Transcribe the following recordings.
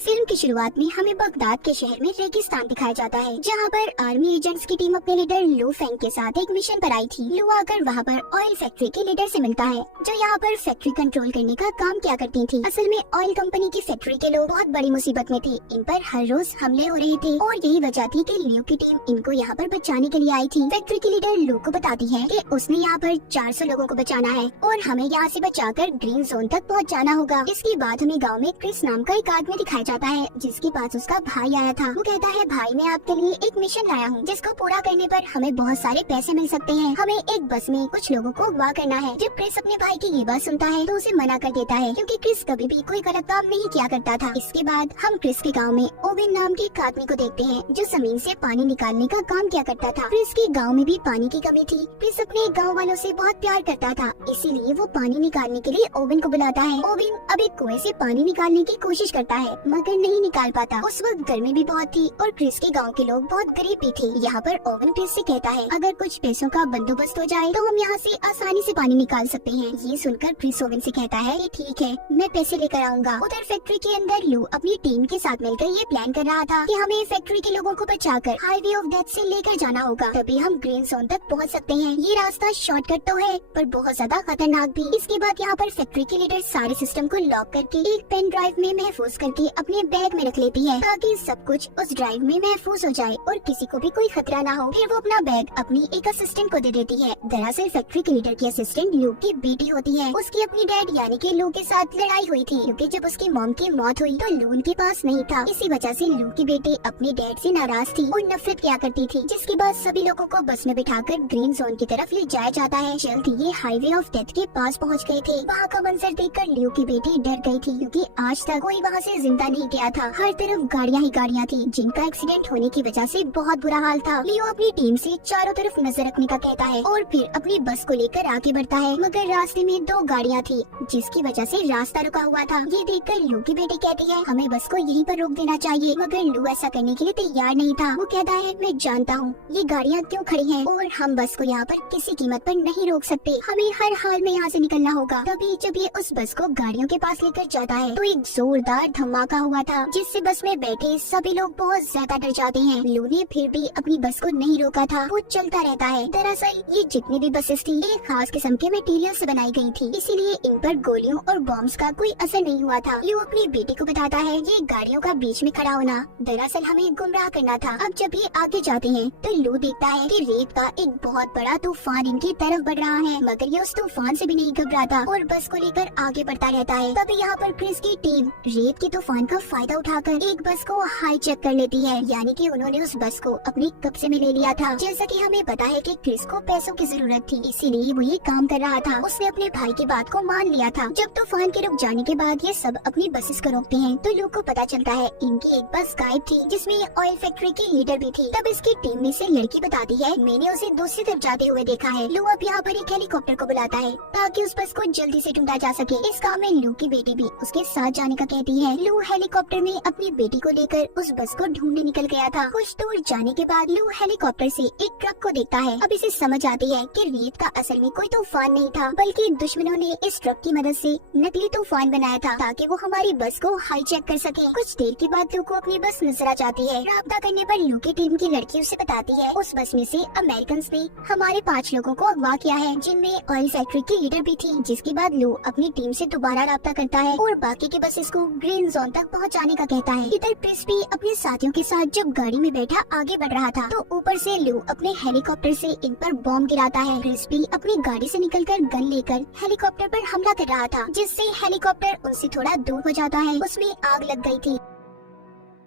Film की शुरुआत में हमें बगदाद के शहर में रेगिस्तान दिखाया जाता है, जहां पर आर्मी एजेंट्स की टीम अपने लीडर लू फेंग के साथ एक मिशन पर आई थी। लू आकर वहां पर ऑयल फैक्ट्री के लीडर से मिलता है, जो यहाँ पर फैक्ट्री कंट्रोल करने का काम किया करती थी। असल में ऑयल कंपनी की फैक्ट्री के लोग बहुत बड़ी मुसीबत में थे, इन पर हर रोज हमले हो रहे थे और यही वजह थी कि लू की टीम इनको यहाँ पर बचाने के लिए आई थी। फैक्ट्री की लीडर लू को बताती है कि उसने यहाँ पर 400 लोगों को बचाना है और हमें यहाँ से बचाकर ग्रीन जोन तक पहुँच जाना होगा। इसके बाद हमें गाँव में क्रिस नाम का एक आदमी दिखाया जाता है, जिसके पास उसका भाई आया था। वो कहता है, भाई मैं आपके लिए एक मिशन लाया हूँ, जिसको पूरा करने पर हमें बहुत सारे पैसे मिल सकते हैं। हमें एक बस में कुछ लोगों को अगवा करना है। जब क्रिस अपने भाई की ये बात सुनता है तो उसे मना कर देता है, क्योंकि क्रिस कभी भी कोई गलत काम नहीं किया करता था। इसके बाद हम क्रिस के गाँव में ओवेन नाम के एक आदमी को देखते हैं, जो जमीन से पानी निकालने का काम किया करता था। क्रिस के गाँव में भी पानी की कमी थी। क्रिस अपने गाँव वालों से बहुत प्यार करता था, इसीलिए वो पानी निकालने के लिए ओवेन को बुलाता है। ओवेन अब एक कुएं से पानी निकालने की कोशिश करता है, मगर नहीं निकाल पाता। उस वक्त गर्मी भी बहुत थी और क्रिस के गांव के लोग बहुत गरीब भी थे। यहाँ पर ओवेन क्रिस से कहता है, अगर कुछ पैसों का बंदोबस्त हो जाए तो हम यहाँ से आसानी से पानी निकाल सकते हैं। ये सुनकर क्रिस ओवेन से कहता है कि ठीक है, मैं पैसे लेकर आऊंगा। उधर फैक्ट्री के अंदर लू अपनी टीम के साथ मिलकर ये प्लान कर रहा था कि हमें फैक्ट्री के लोगों को बचाकर हाईवे ऑफ डेथ से लेकर जाना होगा, तभी हम ग्रीन जोन तक पहुँच सकते हैं। ये रास्ता शॉर्टकट तो है, पर बहुत ज्यादा खतरनाक भी। इसके बाद यहाँ पर फैक्ट्री के लीडर सारे सिस्टम को लॉक करके एक पेन ड्राइव में महफूज करके अपने बैग में रख लेती है, ताकि सब कुछ उस ड्राइव में महफूज हो जाए और किसी को भी कोई खतरा ना हो। फिर वो अपना बैग अपनी एक असिस्टेंट को दे देती है। दरअसल फैक्ट्री के लीडर की असिस्टेंट लू की बेटी होती है। उसकी अपनी डैड यानी कि लू के साथ लड़ाई हुई थी, क्योंकि जब उसकी मॉम की मौत हुई तो लू उनके पास नहीं था। इसी वजह से लू की बेटी अपने डैड से नाराज थी और नफरत किया करती थी। जिसके बाद सभी लोगों को बस में बिठाकर ग्रीन जोन की तरफ ले जाया जाता है। जल्द ये हाईवे ऑफ डेथ के पास पहुँच गए थे। वहाँ का मंजर देखकर लू की बेटी डर गई थी, क्योंकि आज तक कोई वहाँ से जिंदा नहीं गया था। हर तरफ गाड़ियाँ ही गाड़ियाँ थी, जिनका एक्सीडेंट होने की वजह से बहुत बुरा हाल था। लियो अपनी टीम से चारों तरफ नजर रखने का कहता है और फिर अपनी बस को लेकर आगे बढ़ता है, मगर रास्ते में 2 गाड़ियाँ थी, जिसकी वजह से रास्ता रुका हुआ था। ये देखकर लू की बेटी कहती है, हमें बस को यहीं पर रोक देना चाहिए, मगर लू ऐसा करने के लिए तैयार नहीं था। वो कहता है, मैं जानता हूँ ये गाड़ियाँ क्यों खड़ी हैं और हम बस को यहाँ पर किसी कीमत पर नहीं रोक सकते। हमें हर हाल में यहाँ से निकलना होगा। तभी जब ये उस बस को गाड़ियों के पास लेकर जाता है तो एक जोरदार धमाका हुआ था, जिससे बस में बैठे सभी लोग बहुत ज्यादा डर जाते हैं। लू ने फिर भी अपनी बस को नहीं रोका था, वो चलता रहता है। दरअसल ये जितनी भी बसेस थी एक खास किस्म के मटेरियल से बनाई गई थी, इसीलिए इन पर गोलियों और बॉम्ब्स का कोई असर नहीं हुआ था। लू अपनी बेटी को बताता है, ये गाड़ियों का बीच में खड़ा होना दरअसल हमें गुमराह करना था। अब जब ये आगे जाते हैं तो लू देखता है कि रेत का एक बहुत बड़ा तूफान इनकी तरफ बढ़ रहा है, मगर ये उस तूफान से भी नहीं घबराता और बस को लेकर आगे बढ़ता रहता है। तभी यहाँ पर क्रिस की टीम रेत के तूफान का फायदा उठाकर एक बस को हाईजैक कर लेती है, यानी कि उन्होंने उस बस को अपने कब्जे में ले लिया था। जैसा कि हमें पता है कि क्रिस को पैसों की जरूरत थी, इसीलिए वो ये काम कर रहा था। उसने अपने भाई की बात को मान लिया था। जब तूफान के रुक जाने के बाद ये सब अपनी बसेस को रोकते हैं तो लू को पता चलता है इनकी एक बस गायब थी, जिसमें ऑयल फैक्ट्री की लीडर भी थी। तब इसकी टीम में से लड़की बताती है, मैंने उसे दूसरी तरफ जाते हुए देखा है। लू अब यहाँ पर एक हेलीकॉप्टर को बुलाता है ताकि उस बस को जल्दी से ढूंढा जा सके। इस काम में लू की बेटी भी उसके साथ जाने का कहती है। लू हेलीकॉप्टर में अपनी बेटी को लेकर उस बस को ढूंढने निकल गया था। कुछ दूर जाने के बाद लू हेलीकॉप्टर से एक ट्रक को देखता है। अब इसे समझ आती है कि रेत का असल में कोई तूफान नहीं था, बल्कि दुश्मनों ने इस ट्रक की मदद से नकली तूफान बनाया था, ताकि वो हमारी बस को हाईजैक कर सके। कुछ देर के बाद लू को अपनी बस नजर आ जाती है। राब्ता करने पर लू की टीम की लड़की उसे बताती है, उस बस में से अमेरिकन ने हमारे 5 लोगों को अगवा किया है, जिनमें ऑयल फैक्ट्री की लीडर भी थी। जिसके बाद लू अपनी टीम से दोबारा राब्ता करता है और बाकी की बसेस को ग्रीन जोन तक पहुंचाने का कहता है। इधर क्रिस भी अपने साथियों के साथ जब गाड़ी में बैठा आगे बढ़ रहा था तो ऊपर से लू अपने हेलीकॉप्टर से इन पर बॉम्ब गिराता है। क्रिस भी अपनी गाड़ी से निकलकर गन लेकर हेलीकॉप्टर पर हमला कर रहा था, जिससे हेलीकॉप्टर उनसे थोड़ा दूर हो जाता है। उसमें आग लग गई थी।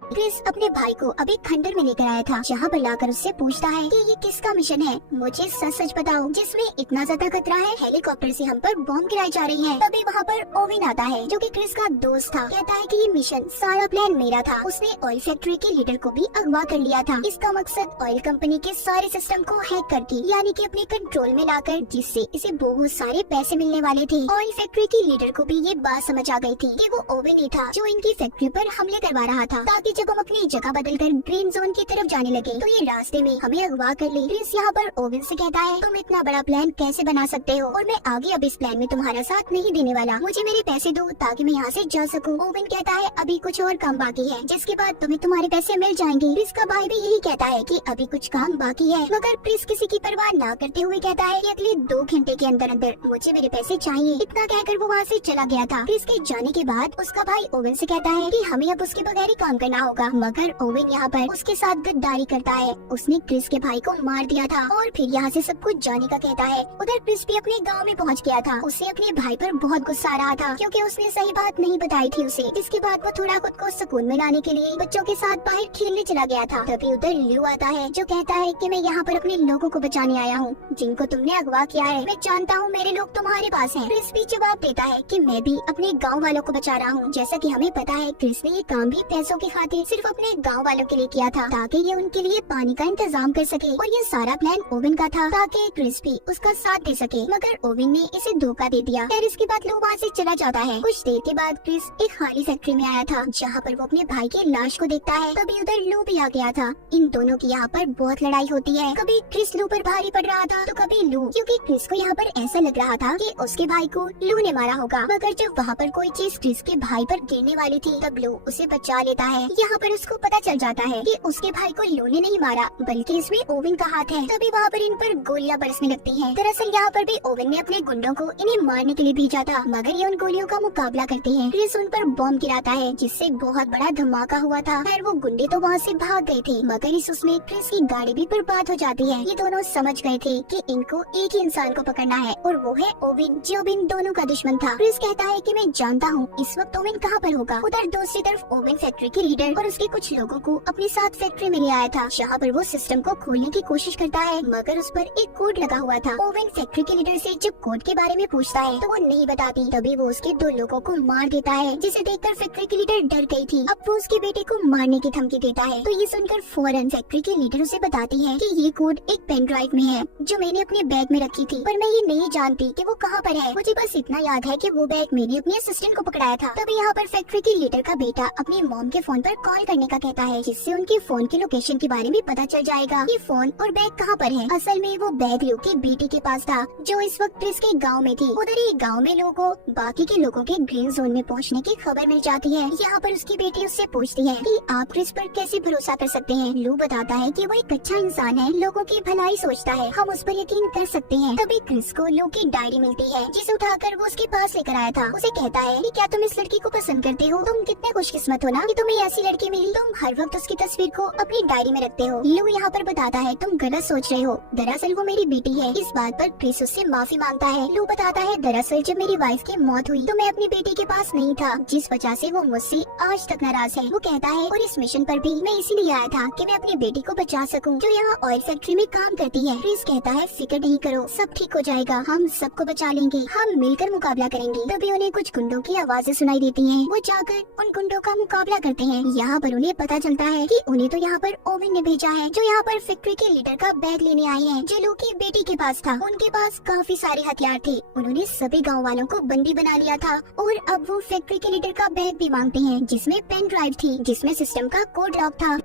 क्रिस अपने भाई को अब एक खंडर में लेकर आया था, जहाँ पर लाकर उससे पूछता है कि ये किसका मिशन है, मुझे सच सच बताओ, जिसमें इतना ज्यादा खतरा है। हेलीकॉप्टर से हम पर बॉम्ब गिराई जा रही है। तभी वहाँ पर ओवेन आता है, जो कि क्रिस का दोस्त था। कहता है कि ये मिशन सारा प्लान मेरा था। उसने ऑयल फैक्ट्री के लीडर को भी अगवा कर लिया था। इसका मकसद ऑयल कंपनी के सारे सिस्टम को हैक करके, यानी कि अपने कंट्रोल में लाकर, जिससे इसे बहुत सारे पैसे मिलने वाले थे। ऑयल फैक्ट्री की लीडर को भी ये बात समझ आ गई थी कि वो ओवेन ही था जो इनकी फैक्ट्री पर हमले करवा रहा था, ताकि जब हम अपनी जगह बदलकर ग्रीन जोन की तरफ जाने लगे तो ये रास्ते में हमें अगवा कर ली। क्रिस यहाँ पर ओवन से कहता है, तुम इतना बड़ा प्लान कैसे बना सकते हो और मैं आगे अब इस प्लान में तुम्हारा साथ नहीं देने वाला, मुझे मेरे पैसे दो ताकि मैं यहाँ से जा सकूँ। ओवन कहता है, अभी कुछ और काम बाकी है जिसके बाद तुम्हें तुम्हारे पैसे मिल जाएंगे। क्रिस का भाई भी यही कहता है कि अभी कुछ काम बाकी है, मगर क्रिस किसी की परवाह ना करते हुए कहता है कि अगले 2 घंटे के अंदर अंदर मुझे मेरे पैसे चाहिए। इतना कहकर वो वहाँ से चला गया था। क्रिस के जाने के बाद उसका भाई ओवन से कहता है कि हमें अब उसके बगैर ही काम करना होगा, मगर ओवन यहाँ पर उसके साथ गद्दारी करता है। उसने क्रिस के भाई को मार दिया था और फिर यहाँ से सब कुछ जाने का कहता है। उधर क्रिस भी अपने गाँव में पहुँच गया था। उसे अपने भाई पर बहुत गुस्सा आ रहा था क्योंकि उसने सही बात नहीं बताई थी उसे, जिसके बाद वो थोड़ा खुद को सुकून में लाने के लिए बच्चों के साथ बाहर खेलने चला गया था। तभी उधर लू आता है जो कहता है कि मैं यहाँ पर अपने लोगों को बचाने आया हूँ जिनको तुमने अगवा किया है। मैं जानता हूँ मेरे लोग तुम्हारे पास हैं। क्रिस भी जवाब देता है कि मैं भी अपने गाँव वालों को बचा रहा हूँ। जैसा कि हमें पता है क्रिस ने ये काम भी पैसों की खातिर सिर्फ अपने गाँव वालों के लिए किया था ताकि ये उनके लिए पानी का इंतजाम कर सके, और ये सारा प्लान ओवन का था ताकि क्रिस भी उसका साथ दे सके, मगर ओवन ने इसे धोखा दे दिया। फिर इसके बाद लू वहाँ से चला जाता है। कुछ देर के बाद क्रिस एक खाली फैक्ट्री में आया था जहाँ पर वो अपने भाई की लाश को देखता है। तभी उधर लू भी आ गया था। इन दोनों की यहाँ पर बहुत लड़ाई होती है। कभी क्रिस लू पर भारी पड़ रहा था तो कभी लू, क्योंकि क्रिस को यहाँ पर ऐसा लग रहा था कि उसके भाई को लू ने मारा होगा, मगर जब वहाँ पर कोई चीज क्रिस के भाई पर गिरने वाली थी तब लू उसे बचा लेता है। यहाँ पर उसको पता चल जाता है कि उसके भाई को लू ने नहीं मारा बल्कि इसमें ओवन का हाथ है। तभी वहाँ पर इन पर गोलियां बरसने लगती हैं। दरअसल यहाँ पर भी ओवन ने अपने गुंडों को इन्हें मारने के लिए भेजा था, मगर ये उन गोलियों का मुकाबला करते हैं। क्रिस उन पर बॉम्ब गिराता है जिससे बहुत बड़ा धमाका हुआ था। खैर वो गुंडे तो वहाँ से भाग गए थे, मगर इस उसमें क्रिस की गाड़ी भी बर्बाद हो जाती है। ये दोनों समझ गए थे कि इनको एक ही इंसान को पकड़ना है और वो है ओवन, जो अब इन दोनों का दुश्मन था। क्रिस कहता है कि मैं जानता हूँ इस वक्त ओवन कहाँ पर होगा। उधर दूसरी तरफ ओवन फैक्ट्री के लीडर और उसके कुछ लोगों को अपने साथ फैक्ट्री में ले आया था जहाँ पर वो सिस्टम को खोलने की कोशिश करता है, मगर उस पर एक कोड लगा हुआ था। ओवन फैक्ट्री के लीडर से जब कोड के बारे में पूछता है तो वो नहीं बताती। तभी वो उसके 2 लोगों को मार देता है, जिसे देखकर फैक्ट्री की लीडर डर गई थी। अब वो उसके बेटे को मारने की धमकी देता है। तो ये सुनकर फौरन फैक्ट्री के लीडर उसे बताती है कि ये कोड एक पेन ड्राइव में है जो मैंने अपने बैग में रखी थी, पर मैं ये नहीं जानती कि वो कहाँ पर है। मुझे बस इतना याद है कि वो बैग मैंने अपने असिस्टेंट को पकड़ाया था। तभी यहाँ पर फैक्ट्री के लीडर का बेटा अपनी मॉम के फोन पर कॉल करने का कहता है, जिससे उनके फोन की लोकेशन के बारे में पता चल जाएगा कि फोन और बैग कहाँ पर है। असल में वो बैग लू के बेटे के पास था जो इस वक्त क्रिस के गाँव में थी। उधर ही गाँव में लोगों बाकी के लोगों के ग्रीन जोन में पहुँचने की खबर मिल जाती है। यहाँ पर उसकी बेटी उससे पूछती है कि आप क्रिस पर कैसे भरोसा कर सकते हैं। लू बताता है कि वो एक अच्छा इंसान है, लोगों की भलाई सोचता है, हम उस पर यकीन कर सकते हैं। तभी क्रिस को लू की डायरी मिलती है जिसे उठाकर वो उसके पास लेकर आया था। उसे कहता है कि क्या तुम इस लड़की को पसंद करते हो? तुम कितने खुशकिस्मत हो ना कि तुम्हें ऐसी लड़की मिली। तुम हर वक्त उसकी तस्वीर को अपनी डायरी में रखते हो। लू यहाँ पर बताता है तुम गलत सोच रहे हो, दरअसल वो मेरी बेटी है। इस बात पर क्रिस उससे माफी मांगता है। लू बताता है दरअसल जब मेरी वाइफ की मौत हुई तो मैं अपनी बेटी के पास नहीं था, जिस वजह से वो मुझसे आज तक नाराज है। वो कहता है और इस मिशन पर भी मैं इसीलिए आया था कि मैं अपनी बेटी को बचा सकूं, जो यहाँ ऑयल फैक्ट्री में काम करती है। क्रिस कहता है फिक्र नहीं करो, सब ठीक हो जाएगा, हम सबको बचा लेंगे, हम मिलकर मुकाबला करेंगे। तभी उन्हें कुछ गुंडों की आवाजें सुनाई देती हैं। वो जाकर उन गुंडों का मुकाबला करते हैं। यहाँ पर उन्हें पता चलता है कि उन्हें तो यहाँ पर ओवन ने भेजा है, जो यहाँ पर फैक्ट्री के लीडर का बैग लेने आए हैं जो लू की बेटी के पास था। उनके पास काफी सारे हथियार थे। उन्होंने सभी गाँव वालों को बंदी बना लिया था और अब वो फैक्ट्री के लीडर का बैग भी मांगते हैं जिसमें पेन ड्राइव थी जिसमें सिस्टम का कोड लॉक था।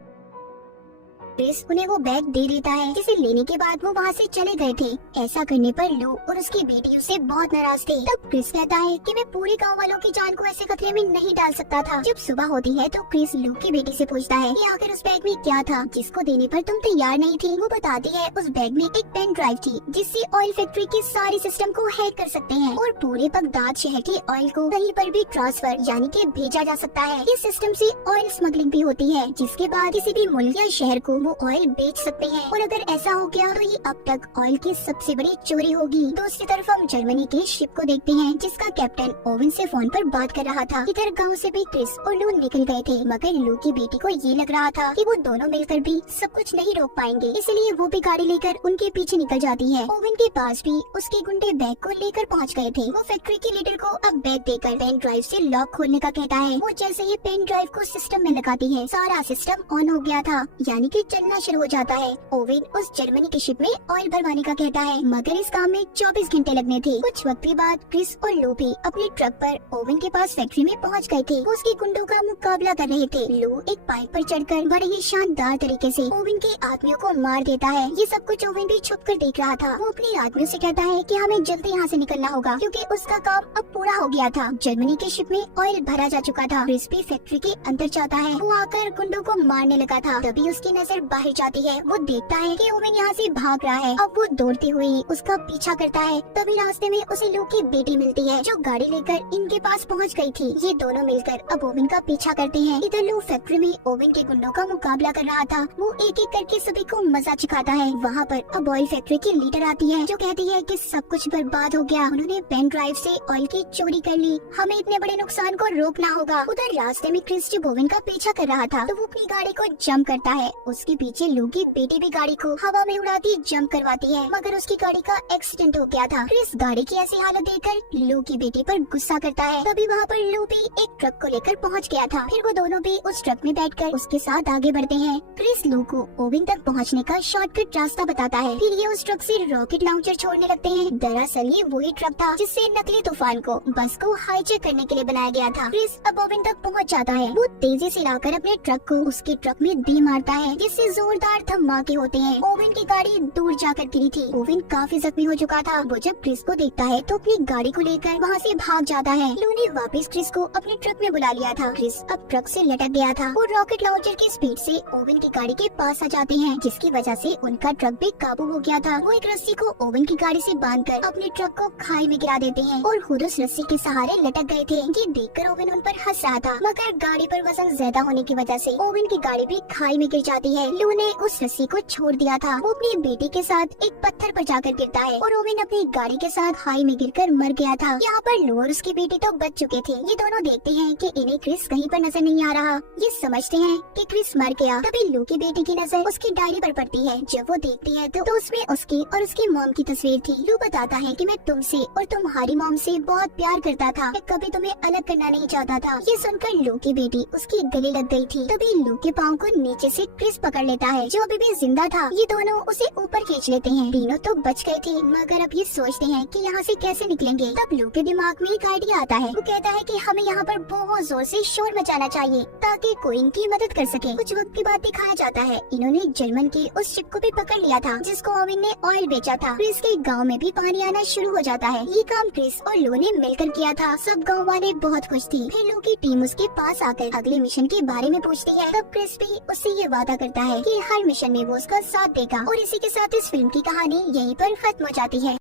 क्रिस उन्हें वो बैग दे देता है, जिसे लेने के बाद वो वहाँ से चले गए थे। ऐसा करने पर लू और उसकी बेटी उससे बहुत नाराज थे। तब क्रिस कहता है कि मैं पूरे गांव वालों की जान को ऐसे खतरे में नहीं डाल सकता था। जब सुबह होती है तो क्रिस लू की बेटी से पूछता है कि आखिर उस बैग में क्या था जिसको देने पर तुम तैयार नहीं थी। वो बताती है उस बैग में एक पेन ड्राइव थी जिससे ऑयल फैक्ट्री के सारे सिस्टम को हैक कर सकते हैं और पूरे बगदाद शहर के ऑयल को कहीं पर भी ट्रांसफर यानी कि भेजा जा सकता है। इस सिस्टम से ऑयल स्मगलिंग भी होती है, जिसके बाद किसी भी मुल्क या शहर को ऑयल बेच सकते हैं, और अगर ऐसा हो गया तो ये अब तक ऑयल की सबसे बड़ी चोरी होगी। दूसरी तरफ हम जर्मनी के शिप को देखते हैं जिसका कैप्टन ओवन से फोन पर बात कर रहा था। इधर गांव से भी क्रिस और लू निकल गए थे, मगर लू की बेटी को ये लग रहा था कि वो दोनों मिलकर भी सब कुछ नहीं रोक पाएंगे, इसलिए वो भी गाड़ी लेकर उनके पीछे निकल जाती है। ओवन के पास भी उसके गुंडे बैग को लेकर पहुँच गए थे। वो फैक्ट्री के लीडर को अब बैग देकर पेन ड्राइव से लॉक खोलने का कहता है। वो जैसे ही पेन ड्राइव को सिस्टम में लगाती है सारा सिस्टम ऑन हो गया था, यानी कि चलना शुरू हो जाता है। ओवेन उस जर्मनी की शिप में ऑयल भरवाने का कहता है, मगर इस काम में 24 घंटे लगने थे। कुछ वक्त के बाद क्रिस और लू भी अपने ट्रक पर ओवेन के पास फैक्ट्री में पहुंच गए थे। वो उसके गुंडों का मुकाबला कर रहे थे। लू एक पाइप पर चढ़कर बड़े ही शानदार तरीके से ओवेन के आदमियों को मार देता है। ये सब कुछ ओवेन भी छुप कर देख रहा था। वो अपने आदमियों से कहता है कि हमें जल्दी यहाँ से निकलना होगा, क्योंकि उसका काम अब पूरा हो गया था। जर्मनी के शिप में ऑयल भरा जा चुका था। क्रिस भी फैक्ट्री के अंदर जाता है। वो आकर गुंडों को मारने लगा था। तभी उसकी नजर बाहर जाती है। वो देखता है कि ओवेन यहाँ से भाग रहा है। अब वो दौड़ती हुई उसका पीछा करता है। तभी रास्ते में उसे लू की बेटी मिलती है, जो गाड़ी लेकर इनके पास पहुँच गयी थी। ये दोनों मिलकर अब ओवेन का पीछा करते हैं। इधर लू फैक्ट्री में ओवेन के गुंडों का मुकाबला कर रहा था। वो एक एक करके सभी को मजा चिखाता है। वहाँ पर अब ऑयल फैक्ट्री की लीडर आती है, जो कहती है कि सब कुछ बर्बाद हो गया। उन्होंने पेन ड्राइव से ऑयल की चोरी कर ली। हमें इतने बड़े नुकसान को रोकना होगा। उधर रास्ते में क्रिस जब ओवेन का पीछा कर रहा था, तो वो अपनी गाड़ी को जंप करता है। उसके पीछे लू की बेटी भी गाड़ी को हवा में उड़ाती जंप करवाती है, मगर उसकी गाड़ी का एक्सीडेंट हो गया था। क्रिस गाड़ी की ऐसी हालत देखकर लू की बेटी पर गुस्सा करता है। तभी वहाँ पर लू भी एक ट्रक को लेकर पहुँच गया था। फिर वो दोनों भी उस ट्रक में बैठकर उसके साथ आगे बढ़ते हैं। क्रिस लू को ओवेन तक पहुँचने का शॉर्टकट रास्ता बताता है। फिर ये उस ट्रक से रॉकेट लॉन्चर छोड़ने लगते हैं। दरअसल ये वही ट्रक था जिससे नकली तूफान को बस को हाईजैक करने के लिए बनाया गया था। क्रिस अब ओवेन तक पहुँच जाता है। वो तेजी से लाकर अपने ट्रक को उसके ट्रक में दे मारता है, जिससे जोरदार धमाके होते हैं। ओवेन की गाड़ी दूर जाकर गिरी थी। ओवेन काफी जख्मी हो चुका था। वो जब क्रिस को देखता है तो अपनी गाड़ी को लेकर वहाँ से भाग जाता है। लू ने वापस क्रिस को अपने ट्रक में बुला लिया था। क्रिस अब ट्रक से लटक गया था। वो रॉकेट लॉन्चर की स्पीड से ओवेन की गाड़ी के पास आ जाते हैं, जिसकी वजह से उनका ट्रक भी काबू हो गया था। वो एक रस्सी को ओवेन की गाड़ी से बांधकर अपने ट्रक को खाई में गिरा देते हैं और खुद उस रस्सी के सहारे लटक गए थे। ये देखकर ओवेन उन पर हंस रहा था, मगर गाड़ी पर वजन ज्यादा होने की वजह से ओवेन की गाड़ी भी खाई में गिर जाती है। लू ने उस रस्सी को छोड़ दिया था। वो अपनी बेटी के साथ एक पत्थर पर जाकर गिरता है और ओवेन अपनी गाड़ी के साथ खाई में गिरकर मर गया था। यहाँ पर लू और उसकी बेटी तो बच चुके थे। ये दोनों देखते हैं कि इन्हें क्रिस कहीं पर नजर नहीं आ रहा। ये समझते हैं कि क्रिस मर गया। तभी लू की बेटी की नजर उसकी डायरी पर पड़ती है। जब वो देखती है तो उसमें उसकी और उसकी मॉम की तस्वीर थी। लू बताता है कि मैं तुमसे और तुम्हारी मॉम से बहुत प्यार करता था। मैं कभी तुम्हें अलग करना नहीं चाहता था। ये सुनकर लू की बेटी उसकी गले लग गई थी। तभी लू के पाँव को नीचे से क्रिस पकड़ लेता है, जो अभी भी जिंदा था। ये दोनों उसे ऊपर खींच लेते हैं। तीनों तो बच गए थे, मगर अब ये सोचते हैं कि यहाँ से कैसे निकलेंगे। तब लू के दिमाग में एक आइडिया आता है। वो कहता है कि हमें यहाँ पर बहुत जोर से शोर मचाना चाहिए ताकि कोई इनकी मदद कर सके। कुछ वक्त के बाद दिखाया जाता है इन्होंने जर्मन की उस शिप को भी पकड़ लिया था, जिसको ओवेन ने ऑयल बेचा था। क्रिस के गाँव में भी पानी आना शुरू हो जाता है। ये काम क्रिस और लू ने मिलकर किया था। सब गाँव वाले बहुत खुश थी। फिर लू की टीम उसके पास आकर अगले मिशन के बारे में पूछती है। तब क्रिस भी उससे ये वादा करता है कि हर मिशन में वो उसका साथ देगा। और इसी के साथ इस फिल्म की कहानी यहीं पर खत्म हो जाती है।